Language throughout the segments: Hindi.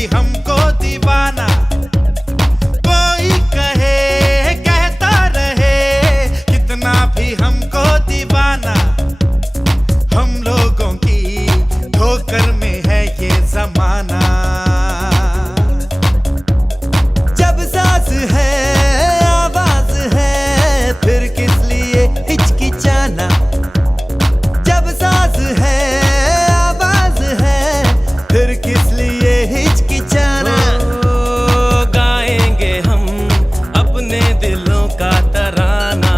भी हमको दीवाना। कोई कहे कहता रहे कितना भी हमको दीवाना। हम लोगों की ठोकर में है ये जमाना। जब सास है आवाज है फिर किस लिए हिचकिचाना। जब सास है आवाज है फिर किस लिए हिचकिचाना। गाएंगे हम अपने दिलों का तराना।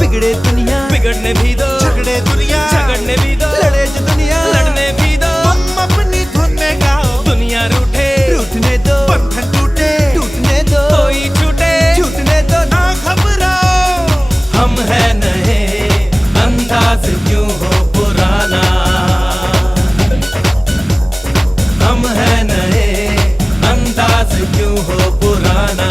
बिगड़े दुनिया बिगड़ने भी दो, झगड़े दुनिया झगड़ने भी दो, लड़े जो दुनिया लड़ने भी दो। तुम अपनी धुन में गाओ। दुनिया रूठे रूठने दो, बंधन टूटे टूटने दो, कोई छूटे छूटने दो, ना घबराओ। हम है नए अंदाज क्यों हो पुराना। हम है नए अंदाज क्यों हो पुराना।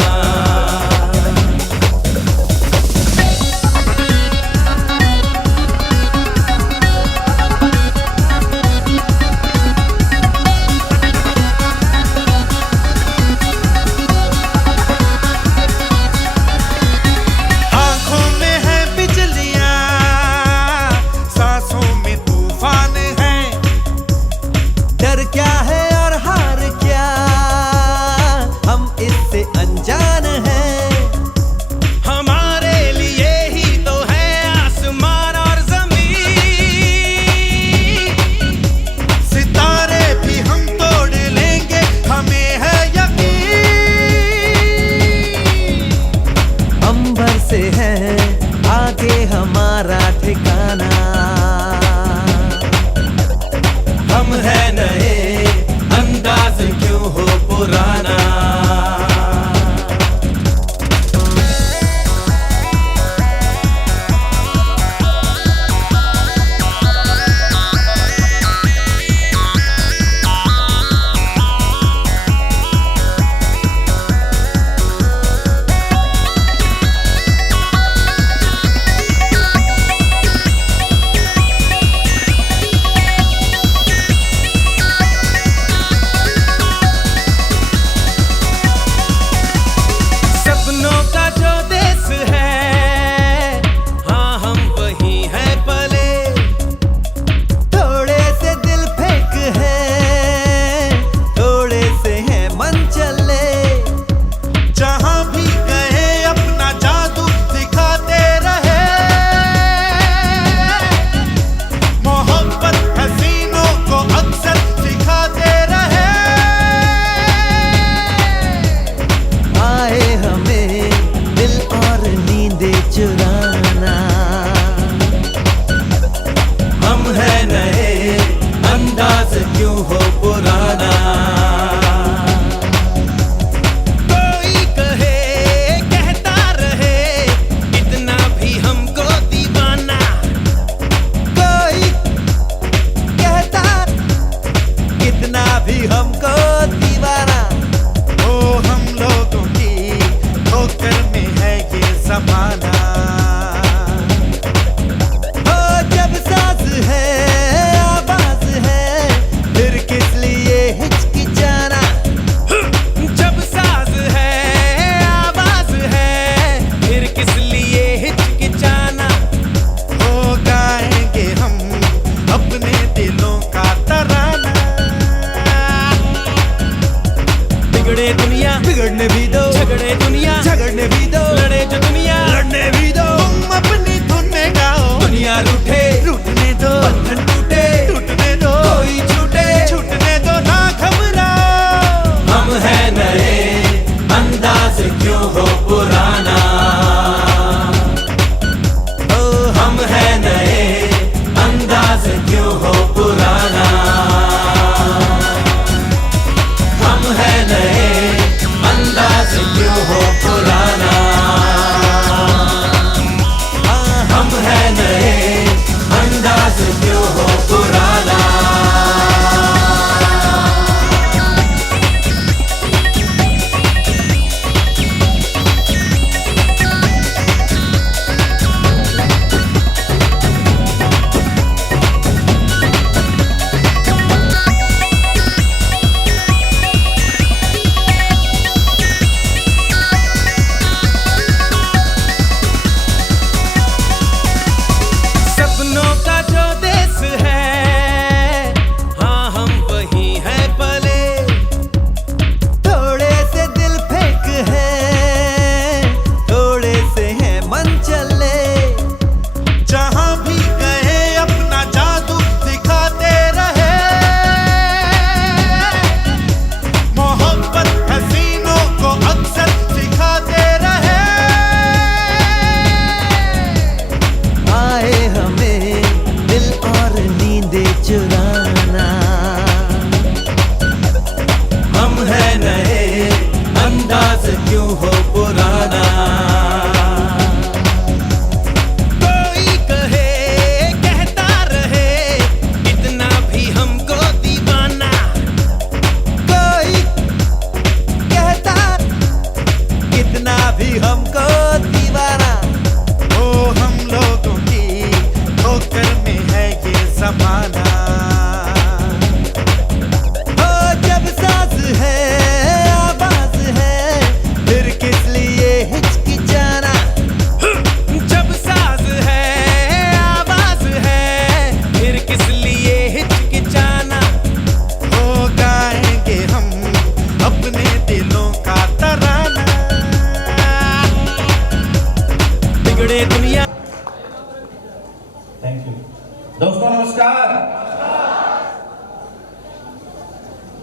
दोस्तों नमस्कार।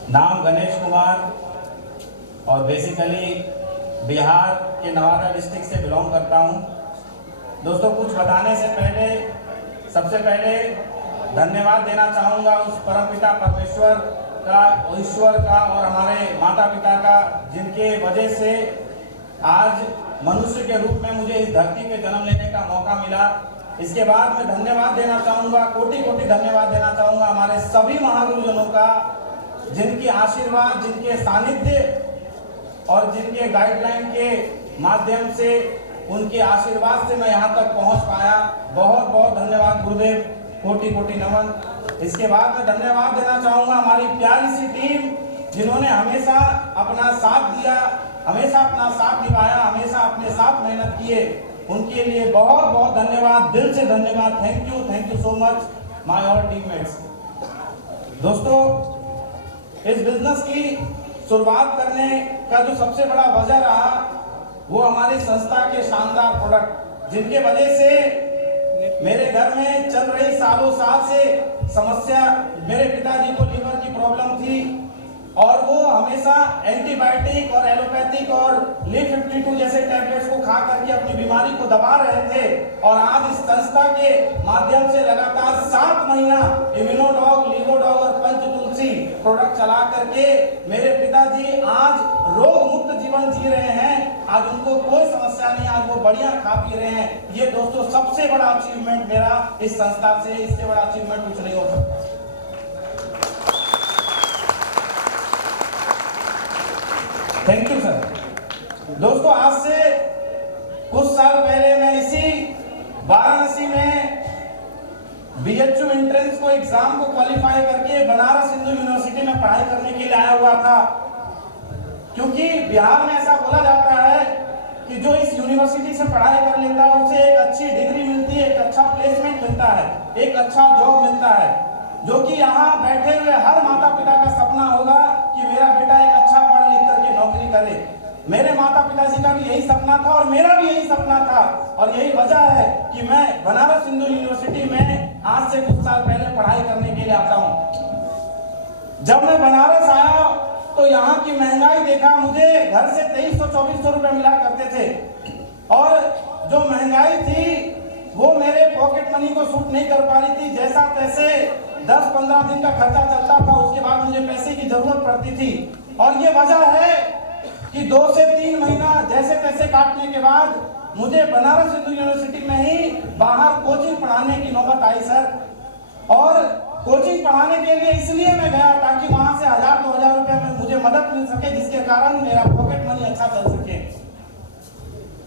नाम गणेश कुमार और बेसिकली बिहार के नवादा डिस्ट्रिक्ट से बिलोंग करता हूं। दोस्तों कुछ बताने से पहले सबसे पहले धन्यवाद देना चाहूँगा उस परमपिता परमेश्वर का, ईश्वर का और हमारे माता पिता का, जिनके वजह से आज मनुष्य के रूप में मुझे इस धरती पे जन्म लेने का मौका मिला। इसके बाद मैं धन्यवाद देना चाहूँगा, कोटि कोटि धन्यवाद देना चाहूँगा हमारे सभी महागुरुजनों का, जिनके आशीर्वाद, जिनके सानिध्य और जिनके गाइडलाइन के माध्यम से, उनके आशीर्वाद से मैं यहाँ तक पहुँच पाया। बहुत बहुत धन्यवाद गुरुदेव, कोटि कोटि नमन। इसके बाद मैं धन्यवाद देना चाहूँगा हमारी प्यारी सी टीम, जिन्होंने हमेशा अपना साथ दिया, हमेशा अपना साथ निभाया, हमेशा अपने साथ मेहनत किए। उनके लिए बहुत बहुत धन्यवाद, दिल से धन्यवाद। Thank you so much my all teammates. दोस्तों इस बिजनेस की शुरुआत करने का जो सबसे बड़ा वजह रहा वो हमारी संस्था के शानदार प्रोडक्ट, जिनके वजह से मेरे घर में चल रही सालों साल से समस्या, मेरे पिताजी को लीवर की प्रॉब्लम थी और वो हमेशा एंटीबायोटिक और एलोपैथिक और ली52 जैसे टैबलेट्स को खा करके अपनी बीमारी को दबा रहे थे। और आज इस संस्था के माध्यम से लगातार 7 महीना इम्यूनोडॉग, लिवोडॉग और पंचतुलसी प्रोडक्ट चला करके मेरे पिताजी आज रोग मुक्त जीवन जी रहे हैं। आज उनको कोई समस्या नहीं, आज वो बढ़िया खा पी रहे हैं। ये दोस्तों सबसे बड़ा अचीवमेंट मेरा इस संस्था से, इससे बड़ा अचीवमेंट कुछ नहीं हो सकता। Thank you sir. दोस्तों आज से कुछ साल पहले मैं इसी वाराणसी में BHU एंट्रेंस को एग्जाम को क्वालिफाई करके बनारस हिंदू यूनिवर्सिटी में पढ़ाई करने के लिए आया हुआ था, क्योंकि बिहार में ऐसा बोला जाता है कि जो इस यूनिवर्सिटी से पढ़ाई कर लेता है उसे एक अच्छी डिग्री मिलती है, एक अच्छा प्लेसमेंट मिलता है, एक अच्छा जॉब मिलता है, जो कि यहाँ बैठे हुए हर माता पिता का सपना होगा कि मेरा बेटा एक अच्छा पढ़ लिख करके नौकरी करे। मेरे माता पिताजी का भी यही सपना था और मेरा भी यही सपना था, और यही वजह है कि मैं बनारस हिंदू यूनिवर्सिटी में आज से कुछ साल पहले पढ़ाई करने के लिए आता हूँ। जब मैं बनारस आया तो यहाँ की महंगाई देखा, मुझे घर से 2300-2400 रुपए मिला करते थे, और जो महंगाई थी वो मेरे पॉकेट मनी को सूट नहीं कर पा रही थी। जैसा तैसे 10-15 दिन का खर्चा चलता था, उसके बाद मुझे पैसे की जरूरत पड़ती थी। और ये वजह है कि 2 से 3 महीना जैसे तैसे काटने के बाद मुझे बनारस हिंदू यूनिवर्सिटी में ही बाहर कोचिंग पढ़ाने की नौबत आई सर। और कोचिंग पढ़ाने के लिए इसलिए मैं गया ताकि वहां से 1000-2000 रुपए में मुझे मदद मिल सके, जिसके कारण मेरा पॉकेट मनी अच्छा चल सके।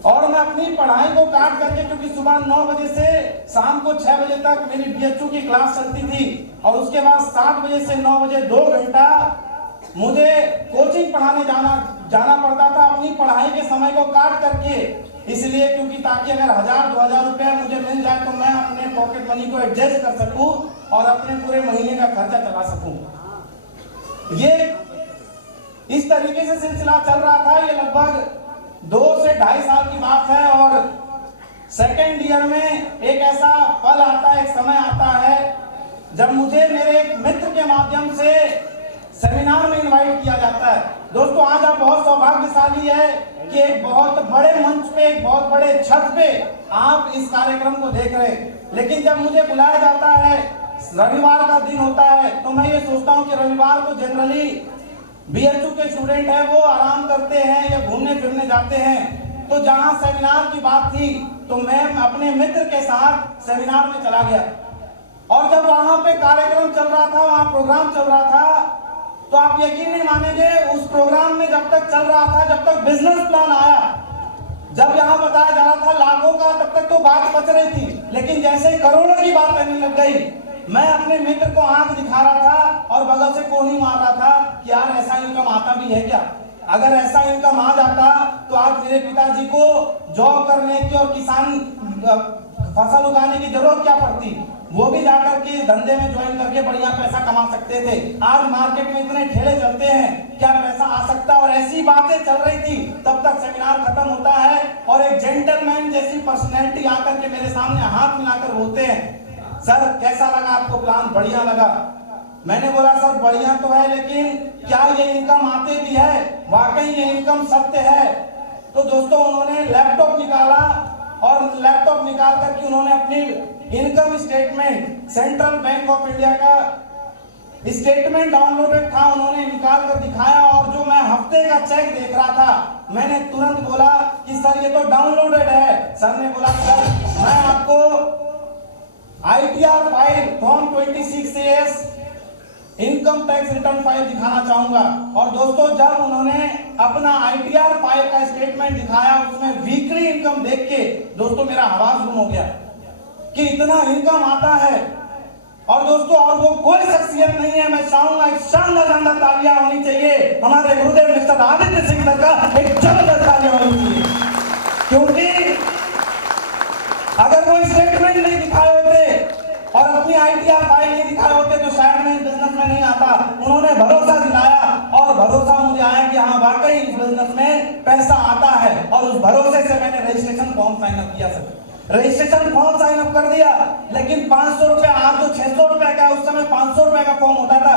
और मैं अपनी पढ़ाई को काट करके, क्योंकि सुबह 9 बजे से शाम को 6 बजे तक मेरी BHU की क्लास चलती थी, और उसके बाद 7 बजे से 9 बजे 2 घंटा मुझे कोचिंग पढ़ाने जाना पड़ता था अपनी पढ़ाई के समय को काट करके। इसलिए क्योंकि ताकि अगर 1000-2000 रुपया मुझे मिल जाए तो मैं अपने पॉकेट मनी को एडजस्ट कर सकूं और अपने पूरे महीने का खर्चा चला सकूं। ये इस तरीके से सिलसिला चल रहा था। ये लगभग 2 से 2.5 साल की बात है। और सेकेंड ईयर में एक ऐसा पल आता है, एक समय आता है जब मुझे मेरे एक मित्र के माध्यम से सेमिनार में इनवाइट किया जाता है। दोस्तों आज आप बहुत सौभाग्यशाली है कि एक बहुत बड़े मंच पे, एक बहुत बड़े छत पे आप इस कार्यक्रम को देख रहे हैं। लेकिन जब मुझे बुलाया जाता है, रविवार का दिन होता है, तो मैं ये सोचता हूँ कि रविवार को जनरली BHU के स्टूडेंट है वो आराम करते हैं या घूमने फिरने जाते हैं। तो जहाँ सेमिनार की बात थी तो मैं अपने मित्र के साथ सेमिनार में चला गया। और जब वहां पे कार्यक्रम चल रहा था, वहां प्रोग्राम चल रहा था, तो आप यकीन नहीं मानेंगे उस प्रोग्राम में जब तक चल रहा था, जब तक बिजनेस प्लान आया, जब यहाँ बताया जा रहा था लाखों का, तब तक तो बात बच रही थी। लेकिन जैसे करोड़ों की बात करने लग गई, मैं अपने मित्र को आंख दिखा रहा था और बगल से कोनी मार रहा था कि यार ऐसा इनकम आता भी है क्या? अगर ऐसा इनकम आ जाता तो आज मेरे पिताजी को जॉब करने की और किसान फसल उगाने की जरूरत क्या पड़ती? वो भी जाकर के धंधे में ज्वाइन करके बढ़िया पैसा कमा सकते थे। आज मार्केट में इतने ठेले चलते हैं, क्या पैसा आ सकता? और ऐसी बातें चल रही थी। तब तक सेमिनार खत्म होता है और एक जेंटलमैन जैसी पर्सनैलिटी आकर के मेरे सामने हाथ मिलाकर बोलते हैं सर कैसा लगा आपको प्लान? बढ़िया लगा। मैंने बोला सर बढ़िया तो है, लेकिन क्या ये इनकम आते भी है? वाकई ये इनकम सत्य है? तो दोस्तों उन्होंने लैपटॉप निकाला और लैपटॉप निकाल करके उन्होंने अपनी income statement, central bank of India का स्टेटमेंट डाउनलोडेड था, उन्होंने निकाल कर दिखाया। और जो मैं हफ्ते का चेक देख रहा था, मैंने तुरंत बोला कि सर ये तो डाउनलोडेड है। सर ने बोला सर मैं आपको ITR file form 26AS income tax return file दिखाना चाहूंगा। और दोस्तों जब उन्होंने अपना ITR फाइल का स्टेटमेंट दिखाया, उसमें वीकली इनकम देख के दोस्तों मेरा आवाज गुम हो गया कि इतना इनकम आता है। और दोस्तों और वो कोई शख्सियत नहीं है, मैं चाहूंगा एक शानदार तालियां होनी चाहिए हमारे गुरुदेव मिस्टर आदित्य सिंह सर का, एक जबरदस्त तालियां होनी चाहिए। क्योंकि अगर वो स्टेटमेंट नहीं दिखाए होते और अपनी ITR फाइल नहीं दिखाए होते तो शायद मैं इस बिजनेस में नहीं आता। उन्होंने भरोसा दिलाया और भरोसा मुझे आया कि हाँ वाकई इस बिजनेस में पैसा आता है। और उस भरोसे से मैंने रजिस्ट्रेशन फॉर्म साइन अप किया sir. Registration form sign up कर दिया, लेकिन 500 रुपए, आज तो 600 रुपए का, उस समय 500 रुपए का फॉर्म होता था।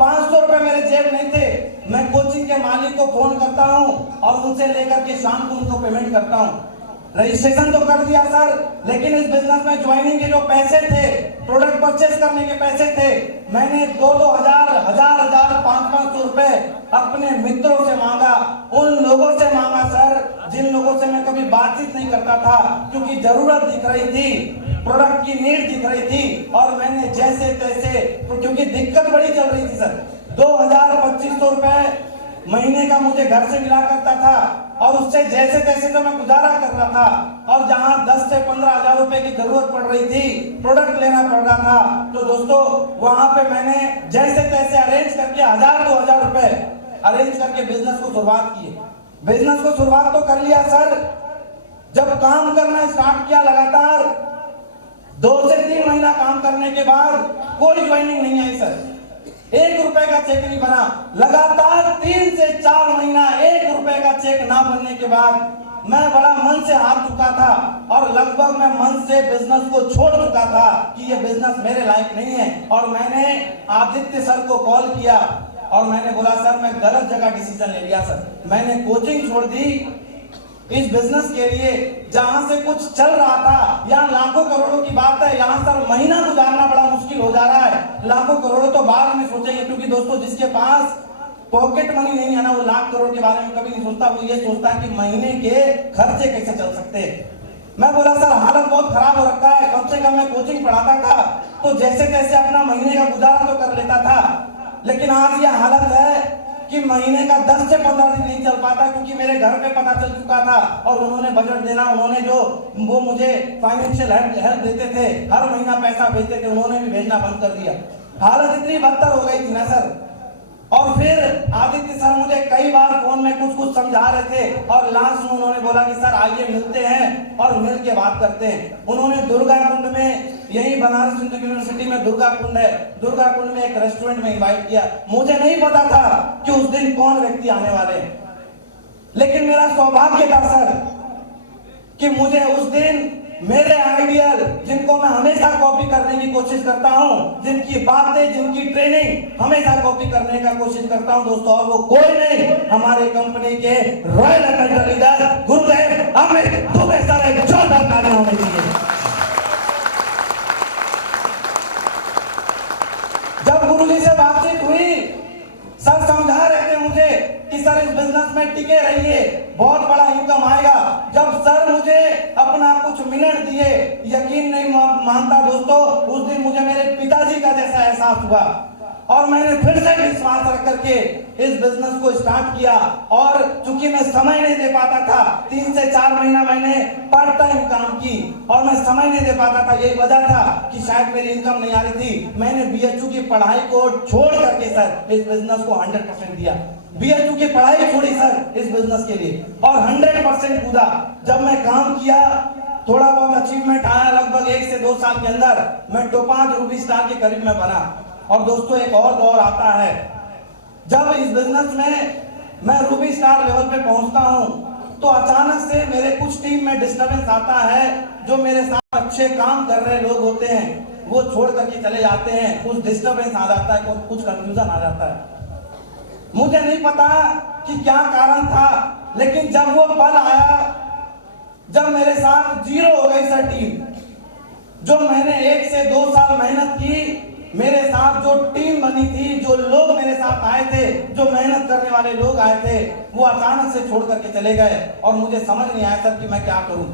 500 रुपए मेरे जेब नहीं थे। मैं कोचिंग के मालिक को फोन करता हूँ और उनसे लेकर के शाम को उनको पेमेंट करता हूँ। रजिस्ट्रेशन तो कर दिया सर, लेकिन इस बिजनेस में ज्वाइनिंग के जो पैसे थे, प्रोडक्ट परचेस करने के पैसे थे, मैंने 2-2 हजार, 500 रुपए अपने मित्रों से मांगा, उन लोगों से मांगा सर जिन लोगों से मैं कभी बातचीत नहीं करता था, क्योंकि जरूरत दिख रही थी, प्रोडक्ट की नीड दिख रही थी। और मैंने जैसे तैसे, क्योंकि दिक्कत बड़ी चल रही थी सर, 2000-2500 रुपए महीने का मुझे घर से मिला करता था और उससे जैसे तैसे तो मैं गुजारा कर रहा था। और जहां 10 से 15 हजार रुपए की जरूरत पड़ रही थी, प्रोडक्ट लेना पड़ रहा था, तो दोस्तों वहां पे मैंने जैसे तैसे अरेंज करके 1000-2000 रुपए अरेंज करके बिजनेस को शुरुआत की। बिजनेस को शुरुआत तो कर लिया सर। जब काम करना स्टार्ट किया, लगातार 2 से 3 महीना काम करने के बाद कोई ज्वाइनिंग नहीं आई सर, 1 रुपए का चेक नहीं बना। लगातार 3 से 4 महीना 1 रुपए का चेक ना बनने के बाद मैं बड़ा मन से हार चुका था और लगभग मैं मन से बिजनेस को छोड़ चुका था कि ये बिजनेस मेरे लायक नहीं है। और मैंने आदित्य सर को कॉल किया और मैंने बोला सर मैं गलत जगह डिसीजन ले लिया सर, मैंने कोचिंग छोड़ दी इस बिजनेस के लिए जहां से कुछ चल रहा था। यहाँ लाखों करोड़ों की बात है, यहाँ सर महीना गुजारना बड़ा मुश्किल हो जा रहा है। लाखों करोड़ों तो बाद में सोचेंगे, क्योंकि दोस्तों जिसके पास पॉकेट मनी नहीं है ना, वो लाख करोड़ के बारे में कभी नहीं सोचता। वो ये सोचता है कि महीने के खर्चे कैसे चल सकते हैं। मैं बोला सर हालत बहुत खराब हो रखा है, कम से कम मैं कोचिंग पढ़ाता था तो जैसे तैसे अपना महीने का गुजारा तो कर लेता था, लेकिन आज यह हालत है कि महीने का 10 से 15 दिन नहीं चल पाता, क्योंकि मेरे घर पे पता चल चुका था और उन्होंने बजट देना, उन्होंने जो वो मुझे फाइनेंशियल हेल्प देते थे, हर महीना पैसा भेजते थे, उन्होंने भी भेजना बंद कर दिया। हालत इतनी बदतर हो गई थी ना सर। और फिर आदित्य सर मुझे कई बार फोन में कुछ समझा रहे थे और लास्ट में उन्होंने बोला कि सर आइए मिलते हैं और मिल के बात करते हैं। उन्होंने दुर्गा कुंड में, यही बनारस हिंदू यूनिवर्सिटी में दुर्गा कुंड है, दुर्गा कुंड में एक रेस्टोरेंट में इनवाइट किया। मुझे नहीं पता था कि उस दिन कौन व्यक्ति आने वाले हैं, लेकिन मेरा सौभाग्य था सर कि मुझे उस दिन मेरे आइडियल, जिनको मैं हमेशा कॉपी करने की कोशिश करता हूं, जिनकी बातें, जिनकी ट्रेनिंग हमेशा कॉपी करने का कोशिश करता हूं दोस्तों, और वो कोई नहीं, हमारे कंपनी के रॉयल एनर्जी लीडर गुरुदेव अमित दुबे सर, एक जोरदार ताली होनी चाहिए। जब गुरुजी से बातचीत हुई, सर समझा रहे थे मुझे कि सर इस बिजनेस में टिके रहिए, बहुत बड़ा इनकम आएगा। जब सर मुझे अपना कुछ मिनट दिए, यकीन नहीं मानता दोस्तों, उस दिन मुझे मेरे पिताजी का जैसा एहसास हुआ और मैंने फिर से विश्वास रख करके इस बिजनेस को स्टार्ट किया। और चूंकि मैं समय नहीं दे पाता था, 3 से 4 महीना मैंने पार्ट टाइम काम की और मैं समय नहीं दे पाता था, यही वजह था कि शायद मेरी इनकम नहीं आ रही थी। मैंने BHU की पढ़ाई को छोड़ करके सर इस बिजनेस को 100% दिया। BHU की पढ़ाई छोड़ी सर इस बिजनेस के लिए और 100% कूदा। जब मैं काम किया, थोड़ा बहुत अचीवमेंट आया, लगभग 1 से 2 साल के अंदर मैं टोपाज रूबी स्टार के करीब में बना। और दोस्तों एक और दौर आता है, जब इस बिजनेस में मैं रूबी स्टार लेवल पे पहुंचता हूं तो अचानक से मेरे कुछ टीम में डिस्टरबेंस आता है। जो मेरे साथ अच्छे काम कर रहे लोग होते हैं वो छोड़ करके चले जाते हैं, कुछ डिस्टरबेंस आ जाता है, कुछ कंफ्यूजन आ जाता है। मुझे नहीं पता कि क्या कारण था, लेकिन जब वो पल आया जब मेरे साथ जीरो हो गई सर टीम, जो मैंने 1 से 2 साल मेहनत की, मेरे साथ जो टीम बनी थी, जो लोग मेरे साथ आए थे, जो मेहनत करने वाले लोग आए थे, वो अचानक से छोड़ करके चले गए और मुझे समझ नहीं आया सर कि मैं क्या करूं,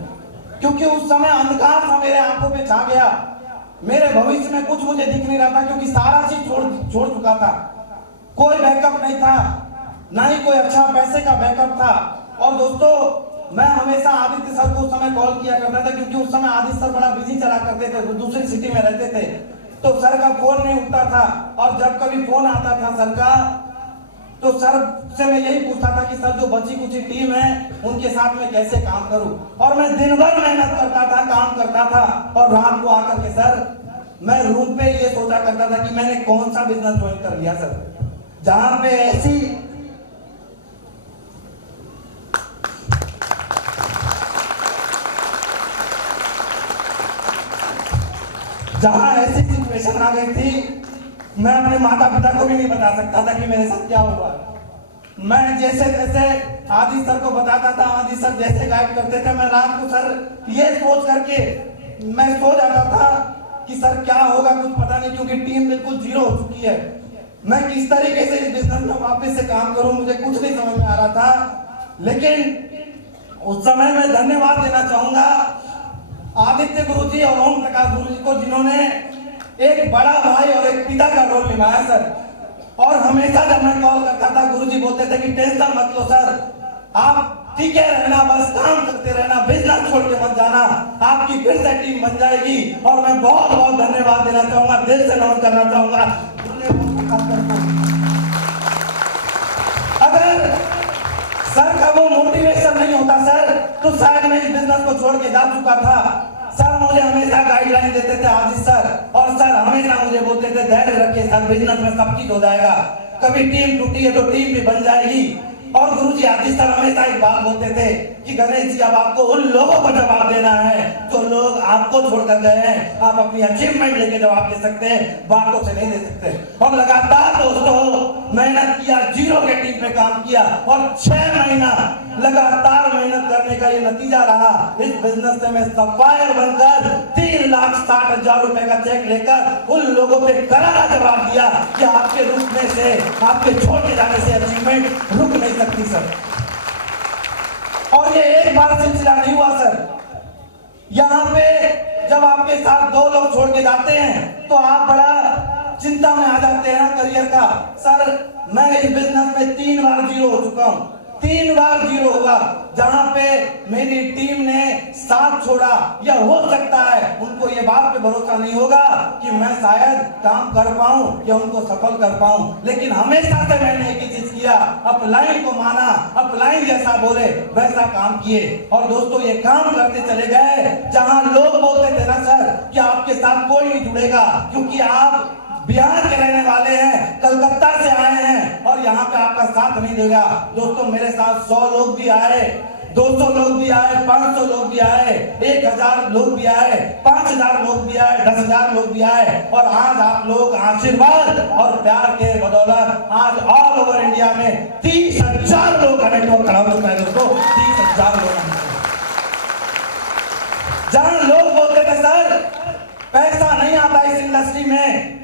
क्योंकि उस समय अंधकार था मेरे आंखों पे छा गया। मेरे भविष्य में कुछ मुझे दिख नहीं रहा था, क्योंकि सारा चीज छोड़ चुका था। कोई बैकअप नहीं था, ना ही कोई अच्छा पैसे का बैकअप था। और दोस्तों, मैं हमेशा आदित्य सर को उस समय कॉल किया करता था, क्योंकि उस समय आदित्य सर बड़ा बिजी चला करते थे, वो दूसरी सिटी में रहते थे, तो सर का फोन नहीं उठता था। और जब कभी फोन आता था सर का, तो सर से मैं यही पूछता था कि सर जो बची कुछ टीम है उनके साथ में कैसे काम करूं। और मैं दिन भर मेहनत करता था, काम करता था, और रात को आकर के सर मैं रूम पे ये सोचा करता था कि मैंने कौन सा बिजनेस ज्वाइन कर लिया सर, जहां पे ऐसी सिचुएशन आ गई थी, मैं अपने माता पिता को भी नहीं बता सकता था कि मेरे साथ क्या हुआ। मैं जैसे तैसे आदि सर को बताता था, आदि सर जैसे गाइड करते थे, मैं रात को सर ये सोच करके मैं सो जाता था कि सर क्या होगा कुछ पता नहीं, क्योंकि टीम बिल्कुल जीरो हो चुकी है। मैं किस तरीके से इस बिजनेस में वापस से काम करूं, मुझे कुछ नहीं समझ में आ रहा था। लेकिन उस समय मैं धन्यवाद देना चाहूंगा आदित्य गुरु जी और ओम प्रकाश गुरु जी को, जिन्होंने एक बड़ा भाई और एक पिता का रोल निभाया सर। और हमेशा जब मैं कॉल करता था, गुरु जी बोलते थे कि टेंशन मत लो सर, आप टिके रहना, बस काम करते रहना, बिजनेस छोड़ के मत जाना, आपकी फिर से टीम बन जाएगी। और मैं बहुत बहुत धन्यवाद देना चाहूंगा, दिल से नमन करना चाहूंगा। अगर सर का वो मोटिवेशन नहीं होता सर, तो शायद मैं इस बिजनेस को छोड़ के जा चुका था। सर मुझे हमेशा गाइडलाइन देते थे आदित्य सर, और सर हमेशा मुझे बोलते थे धैर्य रखिए सर, बिजनेस में सब चीज हो जाएगा, कभी टीम टूटी है तो टीम भी बन जाएगी। और गुरुजी आदित्य सर हमेशा एक बात बोलते थे कि गणेश जी अब आपको उन लोगों को जवाब देना है जो लोग आपको छोड़कर गए हैं, आप अपनी अचीवमेंट लेके जवाब दे सकते हैं, बातों से नहीं दे सकते। और लगातार दोस्तों मेहनत किया, जीरो के टीम पे काम किया, और 6 महीना लगातार मेहनत करने का ये नतीजा रहा। इस बिजनेस से मैं सप्लायर बनकर 3,60,000 रुपए का चेक लेकर उन लोगों पे करारा जवाब दिया कि आपके रुकने से, आपके छोड़े जाने से अचीवमेंट रुक नहीं सकती सर। और ये एक बार सिलसिला नहीं हुआ सर, यहाँ पे जब आपके साथ 2 लोग छोड़ के जाते हैं तो आप बड़ा चिंता में आ जाते हैं ना करियर का। सर मैं इस बिजनेस में 3 बार जीरो हो चुका हूँ, 3 बार जीरो हुआ, जहां पे मेरी टीम ने साथ छोड़ा। या हो सकता है उनको ये बात पे भरोसा नहीं होगा कि मैं शायद काम कर पाऊं या उनको सफल कर पाऊं, लेकिन हमेशा से मैंने एक ही चीज किया, अपलाइन को माना, अपलाइन जैसा बोले वैसा काम किए। और दोस्तों ये काम करते चले गए, जहां लोग बोलते थे ना सर कि आपके साथ कोई नहीं जुड़ेगा क्योंकि आप बिहार के रहने वाले हैं, कलकत्ता से आए हैं और यहाँ पे आपका साथ नहीं देगा। दोस्तों मेरे साथ 100 लोग भी आए, 200 लोग भी आए, 500 लोग भी आए, 1000 लोग भी आए, 5000 लोग भी आए, 10,000 लोग भी आए। और आज आप लोग आशीर्वाद और प्यार के बदौलत आज ऑल ओवर इंडिया में 30,000 लोग का नेटवर्क खड़ा हो चुका है दोस्तों, 30,000 लोग। जहां लोग बोलते थे सर पैसा नहीं आता इस इंडस्ट्री में,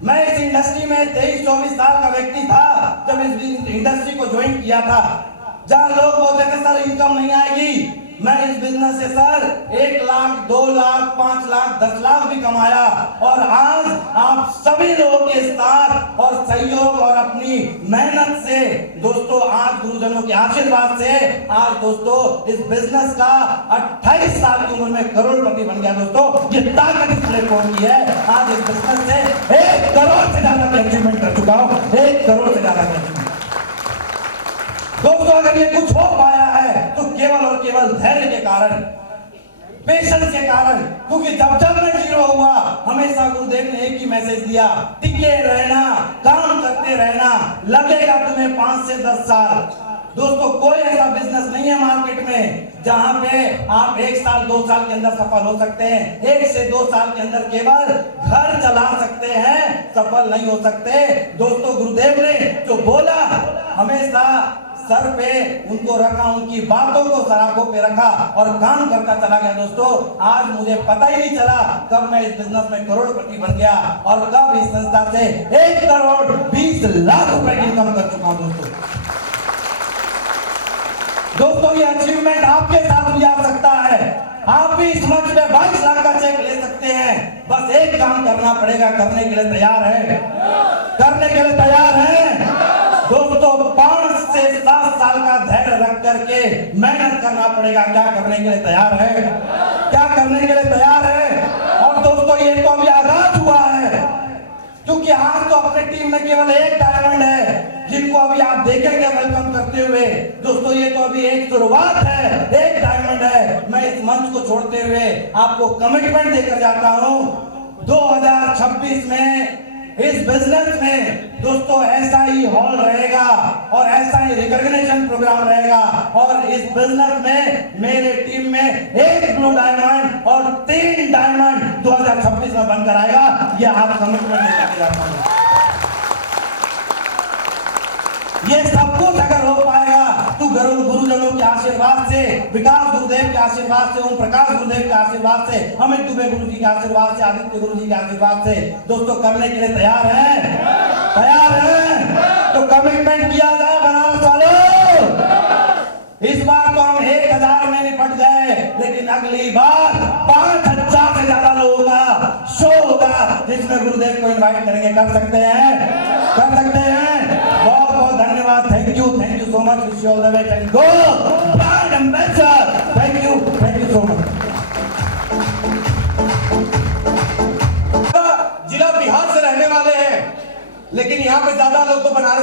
मैं इस इंडस्ट्री में 23-24 साल का व्यक्ति था जब इस इंडस्ट्री को ज्वाइन किया था। जहां लोग बोलते थे सर इनकम नहीं आएगी, मैं इस बिजनेस से सर 1 लाख, 2 लाख, 5 लाख, 10 लाख भी कमाया। और आज आप सभी लोगों के साथ और सहयोग और अपनी मेहनत से दोस्तों, आज गुरुजनों के आशीर्वाद से आज दोस्तों इस बिजनेस का 28 साल की उम्र में करोड़पति बन गया। दोस्तों ये ताकत इस प्लेटफॉर्म की है, आज इस बिजनेस से 1 करोड़ से ज्यादा की अचीवमेंट कर चुका हूं, 1 करोड़ से ज्यादा की। दोस्तों अगर ये कुछ हो पाया है तो केवल और केवल धैर्य के कारण, पेशेंस के कारण, क्योंकि जब मैं जीरो हुआ हमेशा गुरुदेव ने एक ही मैसेज दिया, टिके रहना, काम करते रहना, लगेगा तुम्हें 5 से 10 साल। दोस्तों कोई ऐसा बिजनेस नहीं है मार्केट में जहां पे आप 1 साल 2 साल के अंदर सफल हो सकते हैं। 1 से 2 साल के अंदर केवल घर चला सकते हैं, सफल नहीं हो सकते। दोस्तों गुरुदेव ने जो बोला हमेशा सर पे उनको रखा, उनकी बातों को सराखों पे रखा और काम करता चला गया। दोस्तों आज मुझे पता ही नहीं चला कब मैं इस बिजनेस में करोड़पति बन गया और कब इस संस्था से 1 करोड़ 20 लाख रुपए की इनकम कर चुका हूं। दोस्तों ये अचीवमेंट आपके साथ भी आ सकता है। आप भी इस मंच पे 22 लाख का चेक ले सकते हैं। बस एक काम करना पड़ेगा, करने के लिए तैयार है? करने के लिए तैयार है? दोस्तों 5 से 7 साल का धैर्य रख करके मेहनत करना पड़ेगा। क्या करने के लिए तैयार है? क्या करने के लिए तैयार है? और दोस्तों ये तो अभी आगाज हुआ है, क्योंकि आज तो अपने टीम में केवल 1 डायमंड है जिनको अभी आप देखेंगे वेलकम करते हुए। दोस्तों ये तो अभी एक शुरुआत है, 1 डायमंड है। मैं इस मंच को छोड़ते हुए आपको कमिटमेंट देकर जाता हूं 2026 में इस बिजनेस में दोस्तों ऐसा ही हॉल रहेगा और ऐसा ही रिकॉग्निशन प्रोग्राम रहेगा और इस बिजनेस में मेरे टीम में 1 ब्लू डायमंड और 3 डायमंड 2026 में बनकर आएगा। यह आप कमिटमेंट लेकर जाता हूं। ये सब कुछ अगर हो पाएगा तो गुरुजनों के आशीर्वाद से, विकास गुरुदेव के आशीर्वाद से, ओम प्रकाश गुरुदेव के आशीर्वाद से, अमित दुबे गुरु जी के आशीर्वाद से, आदित्य गुरु जी के आशीर्वाद से। दोस्तों करने के लिए तैयार हैं? तैयार हैं? तो कमिटमेंट किया जाए बनारस वालों। इस बार तो हम 1000 में निपट गए, लेकिन अगली बार 5000 से ज्यादा लोगों का शो होगा जिसमें गुरुदेव को इनवाइट करेंगे। कर सकते हैं? कर सकते हैं? बहुत बहुत धन्यवाद। Thank you so much. Wish you all the best and go brand ambassador. Thank you so much. जिला बिहार से रहने वाले हैं, लेकिन यहाँ पे ज्यादा लोग तो बनारस